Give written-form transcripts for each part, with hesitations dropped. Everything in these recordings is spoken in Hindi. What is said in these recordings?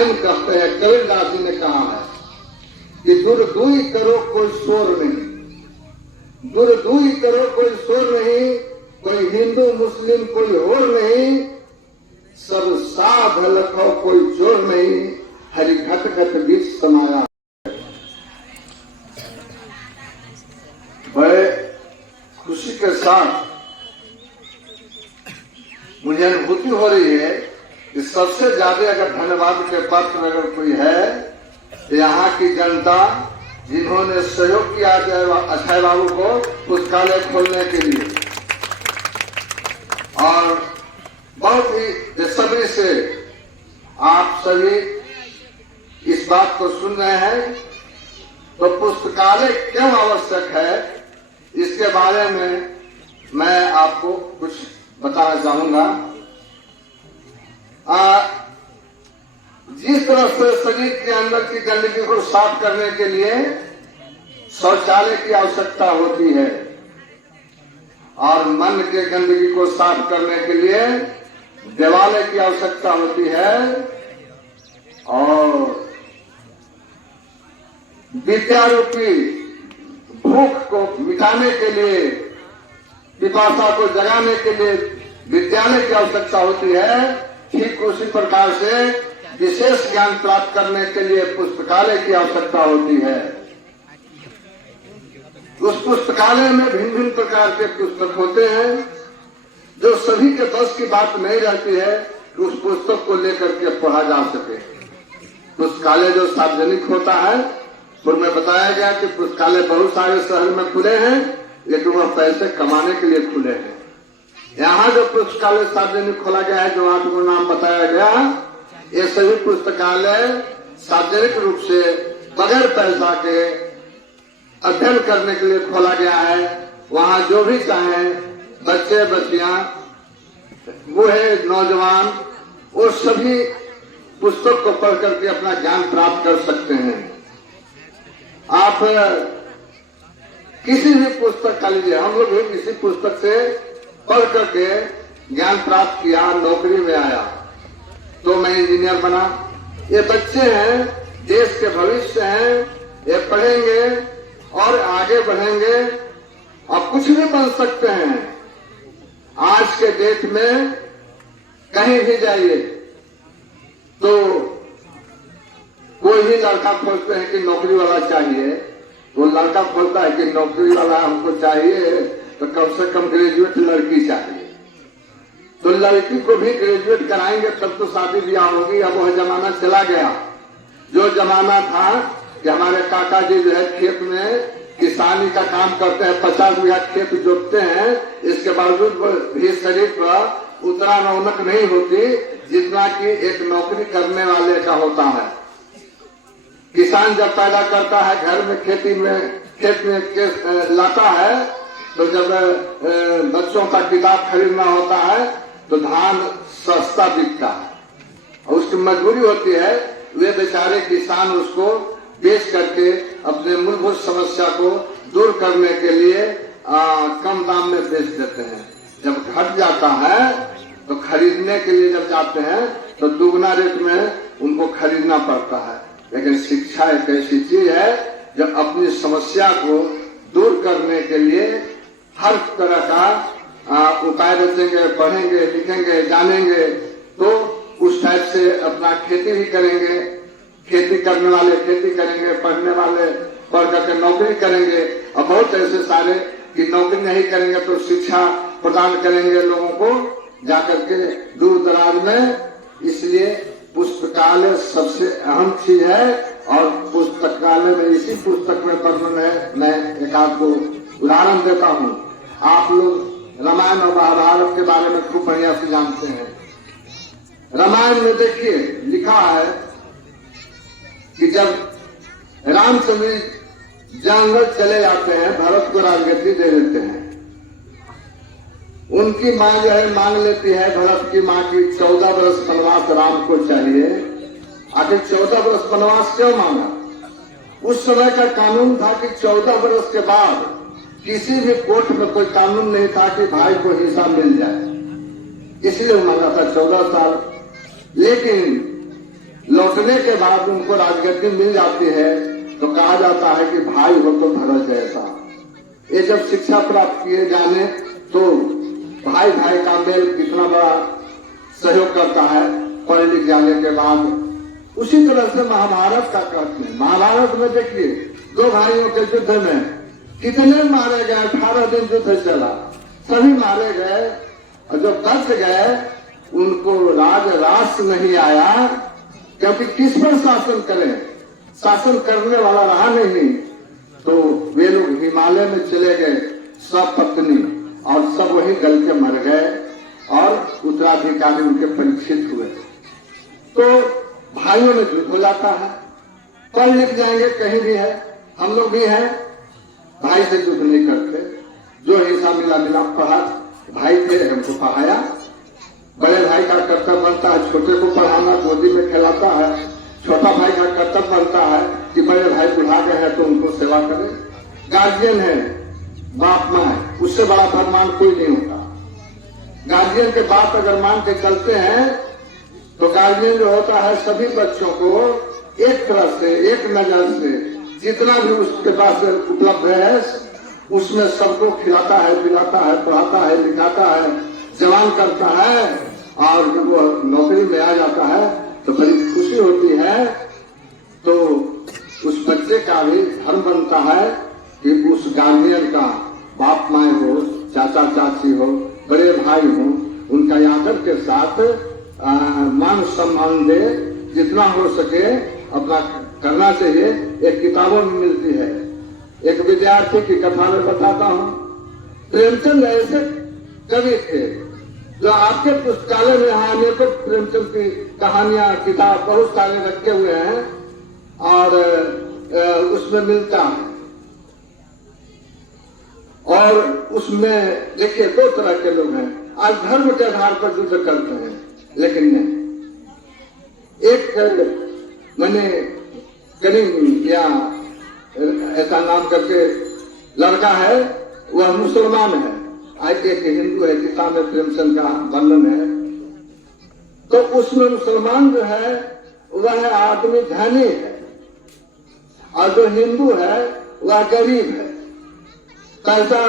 लाइन कहते हैं, कबीरदास जी ने कहा है कि दूर दुई करो कोई शोर नहीं, दूर दुई करो कोई शोर नहीं, कोई हिंदू मुस्लिम कोई और नहीं, सब साध लखो कोई चोर नहीं, हरि घट घट बीच समाया। बड़े खुशी के साथ मुझे अनुभूति हो रही है कि सबसे ज्यादा अगर धन्यवाद के पात्र अगर कोई है तो यहाँ की जनता, जिन्होंने सहयोग किया अक्षय बाबू को पुस्तकालय खोलने के लिए, और बहुत ही बेसब्री से आप सभी इस बात को सुन रहे हैं। तो पुस्तकालय क्यों आवश्यक है, इसके बारे में मैं आपको कुछ बताना चाहूंगा। जिस तरह से शरीर के अंदर की गंदगी को साफ करने के लिए शौचालय की आवश्यकता होती है, और मन के गंदगी को साफ करने के लिए देवालय की आवश्यकता होती है, और विद्या रूपी भूख को मिटाने के लिए, पिपासा को जगाने के लिए विद्यालय की आवश्यकता होती है। ठीक उसी प्रकार से विशेष ज्ञान प्राप्त करने के लिए पुस्तकालय की आवश्यकता होती है। उस पुस्तकालय में भिन्न भिन्न प्रकार के पुस्तक होते हैं, जो सभी के बस की बात नहीं रहती है कि उस पुस्तक को लेकर के पढ़ा जा सके। पुस्तकालय जो सार्वजनिक होता है, उसमें बताया गया कि पुस्तकालय बहुत सारे शहर में खुले हैं, लेकिन वह पैसे कमाने के लिए खुले हैं। यहाँ जो पुस्तकालय सार्वजनिक खोला गया है, जो आपको नाम बताया गया, ये सभी पुस्तकालय सार्वजनिक रूप से बगैर पैसा के अध्ययन करने के लिए खोला गया है। वहाँ जो भी चाहें, बच्चे बच्चियां, बूढ़े नौजवान, वो सभी पुस्तक को पढ़ करके अपना ज्ञान प्राप्त कर सकते हैं। आप किसी भी पुस्तक का लीजिए, हम लोग भी किसी पुस्तक से पढ़ करके ज्ञान प्राप्त किया, नौकरी में आया तो मैं इंजीनियर बना। ये बच्चे हैं, देश के भविष्य हैं, ये पढ़ेंगे और आगे बढ़ेंगे और कुछ भी बन सकते हैं। आज के डेट में कहीं भी जाइए तो कोई भी लड़का खोजते हैं कि नौकरी वाला चाहिए, वो लड़का खोजता है कि नौकरी वाला हमको चाहिए तो कम से कम ग्रेजुएट लड़की चाहिए। तो लड़की को भी ग्रेजुएट कराएंगे तब तो शादी ब्याह होगी। अब वह जमाना चला गया, जो जमाना था कि हमारे काका जी जो है खेत में किसानी का काम करते हैं, 50 बीघा खेत जोतते हैं, इसके बावजूद भी शरीर पर उतना रौनक नहीं होती जितना कि एक नौकरी करने वाले का होता है। किसान जब पैदा करता है, घर में खेत में लाता है, तो जब बच्चों का किताब खरीदना होता है तो धान सस्ता बिकता है, और उसकी मजबूरी होती है, वे बेचारे किसान उसको बेच करके अपने मूलभूत समस्या को दूर करने के लिए कम दाम में बेच देते हैं। जब घट जाता है तो खरीदने के लिए जब जाते हैं तो दुगना रेट में उनको खरीदना पड़ता है। लेकिन शिक्षा एक ऐसी चीज है जो अपनी समस्या को दूर करने के लिए हर तरह का उपाय रचेंगे, पढ़ेंगे, लिखेंगे, जानेंगे तो उस टाइप से अपना खेती भी करेंगे। खेती करने वाले खेती करेंगे, पढ़ने वाले पढ़ करके नौकरी करेंगे, और बहुत ऐसे सारे कि नौकरी नहीं करेंगे तो शिक्षा प्रदान करेंगे लोगों को जाकर के दूर दराज में। इसलिए पुस्तकालय सबसे अहम चीज है, और पुस्तकालय में इसी पुस्तक में वर्णन है। मैं एक आपको उदाहरण देता हूँ। आप लोग रामायण और महाभारत के बारे में खूब बढ़िया से जानते हैं। रामायण में देखिए लिखा है कि जब रामचंद्र जंगल चले जाते हैं, भरत को राजगद्दी दे देते हैं। उनकी माँ जो है मांग लेती है, भरत की माँ की 14 वर्ष वनवास राम को चाहिए। आखिर 14 वर्ष वनवास क्यों मांगा? उस समय का कानून था कि 14 वर्ष के बाद किसी भी कोर्ट में कोई कानून नहीं था कि भाई को हिस्सा मिल जाए, इसलिए मांगा था 14 साल। लेकिन लौटने के बाद उनको राजगद्दी मिल जाती है तो कहा जाता है कि भाई हो तो धरल जैसा। ये जब शिक्षा प्राप्त किए जाने तो भाई भाई का मेल कितना बड़ा सहयोग करता है पढ़ लिख जाने के बाद। उसी तरह से महाभारत का कहते हैं। महाभारत में देखिए 2 भाइयों के युद्ध में कितने मारे गए, 18 दिन युद्ध चला, सभी मारे गए और जो बच गए उनको राज नहीं आया, क्योंकि किस पर शासन करें, शासन करने वाला रहा नहीं। तो वे लोग हिमालय में चले गए, सब पत्नी और सब वहीं गल के मर गए और उत्तराधिकारी उनके परीक्षित हुए। तो भाइयों में युद्ध हो जाता है। पढ़ लिख जाएंगे कहीं भी है, हम लोग भी हैं, भाई से युद्ध नहीं करते। जो हिस्सा मिला पढ़ा, भाई थे हमको पढ़ाया। बड़े भाई का कर्तव्य बनता है छोटे को पढ़ाना, गोदी में खिलाता है। छोटा भाई का कर्तव्य बनता है कि बड़े भाई बुढ़ा गए हैं तो उनको सेवा करे। गार्जियन है, बाप माँ है, उससे बड़ा धर्मान कोई नहीं होता। गार्जियन के बात अगर मान के चलते हैं तो गार्जियन जो होता है सभी बच्चों को एक तरह से, एक नजर से, जितना भी उसके पास उपलब्ध है उसमें सबको खिलाता है, पिलाता है, पढ़ाता है, लिखाता है, जवान करता है। और जब वो नौकरी में आ जाता है तो बड़ी खुशी होती है। तो उस बच्चे का भी धर्म बनता है कि उस गार्जियन का, बाप माए हो, चाचा चाची हो, बड़े भाई हो, उनका आदर के साथ मान सम्मान दे, जितना हो सके अपना करना चाहिए। एक किताबों में मिलती है, एक विद्यार्थी की कथा में बताता हूँ। प्रेमचंद ऐसे कवि थे जो आपके पुस्तकालय में अनेकों प्रेमचंद की कहानियां, किताब बहुत सारे रखे हुए हैं और उसमें मिलता है। और उसमें देखिए 2 तरह के लोग हैं। आज धर्म के आधार पर युद्ध करते हैं, लेकिन नहीं। एक मैंने करीम या ऐसा नाम करके लड़का है, वह मुसलमान है, आज एक हिंदू है, किताब में प्रेमचंद का वर्णन है। तो उसमें मुसलमान जो है वह आदमी धनी है और जो हिंदू है वह गरीब है। कैसा,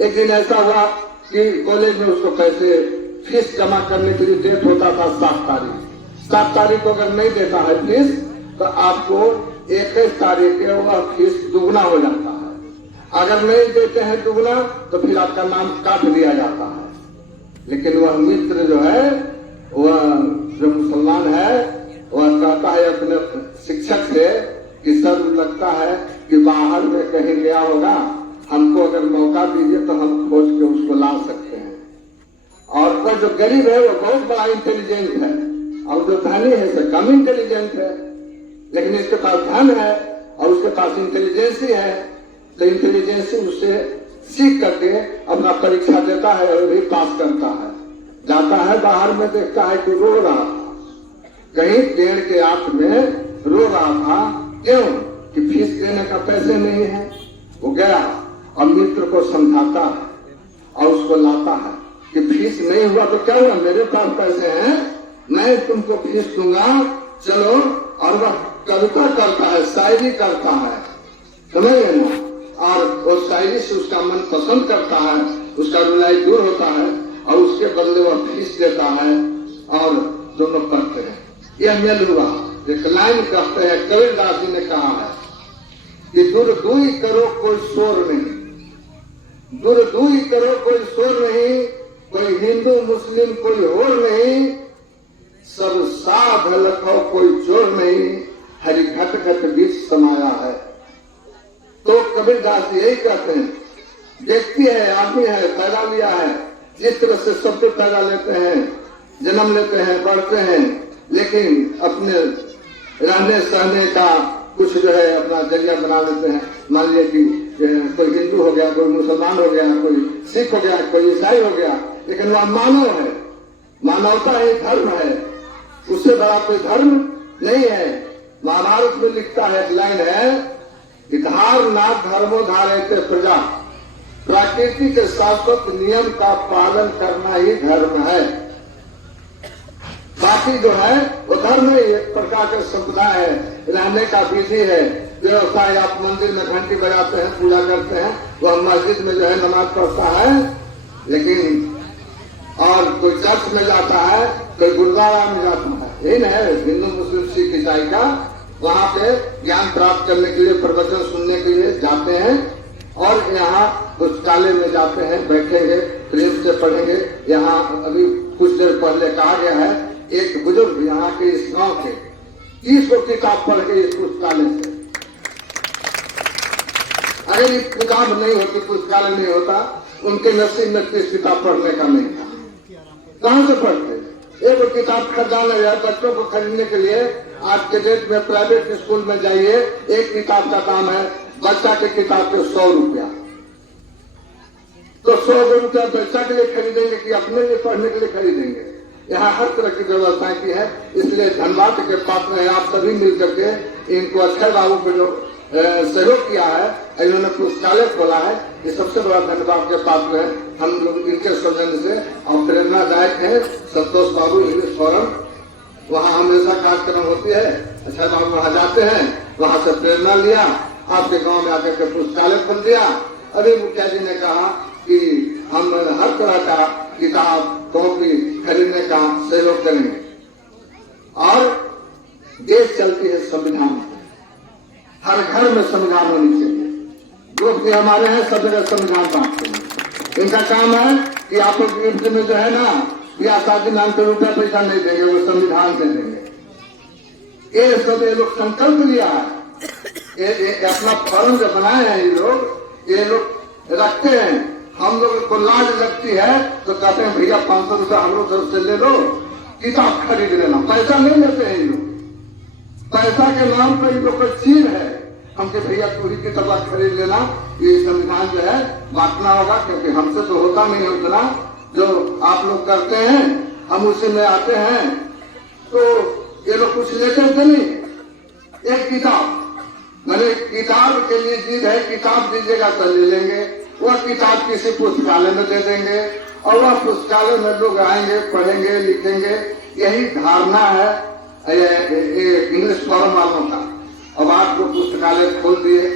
एक दिन ऐसा हुआ कि कॉलेज में उसको पैसे फीस जमा करने के लिए डेट होता था 7 तारीख को अगर नहीं देता है फीस तो आपको 21 तारीख के वह फीस दुगना हो जाता है। अगर नहीं देते हैं दुगना तो फिर आपका नाम काट दिया जाता है। लेकिन वह मित्र जो है, वह जो मुसलमान है, वह कहता है अपने शिक्षक से कि सर लगता है कि बाहर में कहीं गया होगा, हमको अगर मौका दीजिए तो हम खोज के उसको ला सकते हैं। और वह जो गरीब है वो बहुत बड़ा इंटेलिजेंट है और जो धनी है वो कम इंटेलिजेंट है, लेकिन इसके पास धन है और उसके पास इंटेलिजेंसी है। तो इंटेलिजेंसी उससे सीख करके अपना परीक्षा देता है और भी पास करता है। जाता है बाहर में, देखता है कि रो रहा था, कहीं पेड़ के आंख में रो रहा था। क्यों? कि फीस देने का पैसे नहीं है। वो गया और मित्र को समझाता है और उसको लाता है कि फीस नहीं हुआ तो क्या हुआ, मेरे पास पैसे हैं, मैं तुमको फीस दूंगा, चलो। और वह कविता करता है, शायरी करता है, समझ ना। और वो शायरी से उसका मन पसंद करता है, उसका रुलाई दूर होता है और उसके बदले वह फीस देता है और दोनों पढ़ते हैं। यह मेल हुआ। एक लाइन कहते हैं, कबीरदास जी ने कहा है कि दूर दूई करो कोई शोर नहीं, दूर दूई करो कोई शोर नहीं, कोई हिंदू मुस्लिम कोई और नहीं, सब साध लखो कोई चोर नहीं, हरि घट घट बीच समाया है। तो कबीरदास यही कहते हैं, व्यक्ति है, आदमी है, पैदा लिया है, जिस तरह से सबको पैदा लेते हैं, जन्म लेते हैं, बढ़ते हैं, लेकिन अपने रहने सहने का कुछ जो है अपना जरिया बना लेते हैं। मान लीजिए कि कोई हिंदू हो गया, कोई मुसलमान हो गया, कोई सिख हो गया, कोई ईसाई हो गया, लेकिन वह मानव है, मानवता ही धर्म है, उससे बड़ा कोई धर्म नहीं है। महाभारत में लिखता है, एक लाइन है कि धार ना धर्मो धारयते प्रजा, प्रकृति के शाश्वत नियम का पालन करना ही धर्म है। बाकी जो है वो धर्म एक प्रकार का संप्रदाय है, रहने का विधि है, व्यवस्था। आप मंदिर में घंटी बजाते हैं, पूजा करते हैं, वह मस्जिद में जो है नमाज पढ़ता है, लेकिन और कोई चर्च में जाता है, कोई गुरुद्वारा में जाता है, यही न है हिंदू मुस्लिम सिख ईसाई का। वहाँ पे ज्ञान प्राप्त करने के लिए, प्रवचन सुनने के लिए जाते हैं, और यहाँ पुस्तकालय में जाते हैं, बैठेंगे, प्रेम से पढ़ेंगे। यहाँ अभी कुछ देर पहले कहा गया है, एक बुजुर्ग यहाँ के इस गांव के 30 को किताब पढ़ के इस पुस्तकालय से, अगर ये किताब नहीं होती, पुस्तकालय नहीं होता, उनके नसीब में 30 किताब पढ़ने का नहीं था। कहाँ से पढ़ते? एक किताब खरीदाने जाए बच्चों को खरीदने के लिए, आज के डेट में प्राइवेट स्कूल में जाइए, एक किताब का दाम है बच्चा की किताब के 100 रुपया। तो 100 रुपया बच्चा के लिए खरीदेंगे कि अपने लिए पढ़ने के लिए खरीदेंगे? यहाँ हर तरह की व्यवस्थाएं की है, इसलिए धन्यवाद के पात्र हैं आप सभी मिल करके। इनको अक्षय बाबू को जो सहयोग किया है, इन्होंने पुस्तकालय खोला है, ये सबसे बड़ा धन्यवाद के पात्र है। हम लोग इनके सौजन्य से और प्रेरणादायक है। संतोष बाबू इंग्लिश फोरम, वहाँ हमेशा कार्यक्रम होती है, अक्षय बाबू वहाँ जाते हैं, वहाँ से प्रेरणा लिया, आपके गांव में आकर के पुस्तकालय खोल दिया। अभी मुखिया जी ने कहा कि हम हर तरह का किताब कॉपी खरीदने का सहयोग करेंगे, और देश चलती है संविधान, हर घर में संविधान होनी चाहिए। जो भी हमारे हैं सब जगह संविधान बांटते हैं। इनका काम है कि आप लोग गिफ्ट में जो है ना, ब्याह शादी नाम पे रुपया पैसा नहीं देंगे, वो संविधान से देंगे। ये सब ये लोग संकल्प लिया है, ये अपना फर्म जो बनाए हैं ये लोग रखते हैं। हम लोग को लाज लगती है तो कहते हैं भैया 500 रुपया हम लोग तरफ से ले लो, किताब खरीद लेना। पैसा नहीं लेते हैं ये लोग, पैसा के नाम पर इन लोग को चीज है। हमके भैया पूरी किताब खरीद लेना, ये संविधान जो है बांटना होगा, क्योंकि हमसे तो होता नहीं उतना जो आप लोग करते हैं, हम उसी में आते हैं। तो ये लोग कुछ लेते थे नहीं, एक किताब, मैंने किताब के लिए जिद है, किताब दीजिएगा तो ले लेंगे। वह किताब किसी पुस्तकालय में दे देंगे, और वह पुस्तकालय में लोग आएंगे, पढ़ेंगे, लिखेंगे। यही धारणा है इंग्लिश फॉरम वालों का। अब आप लोग पुस्तकालय खोल दिए,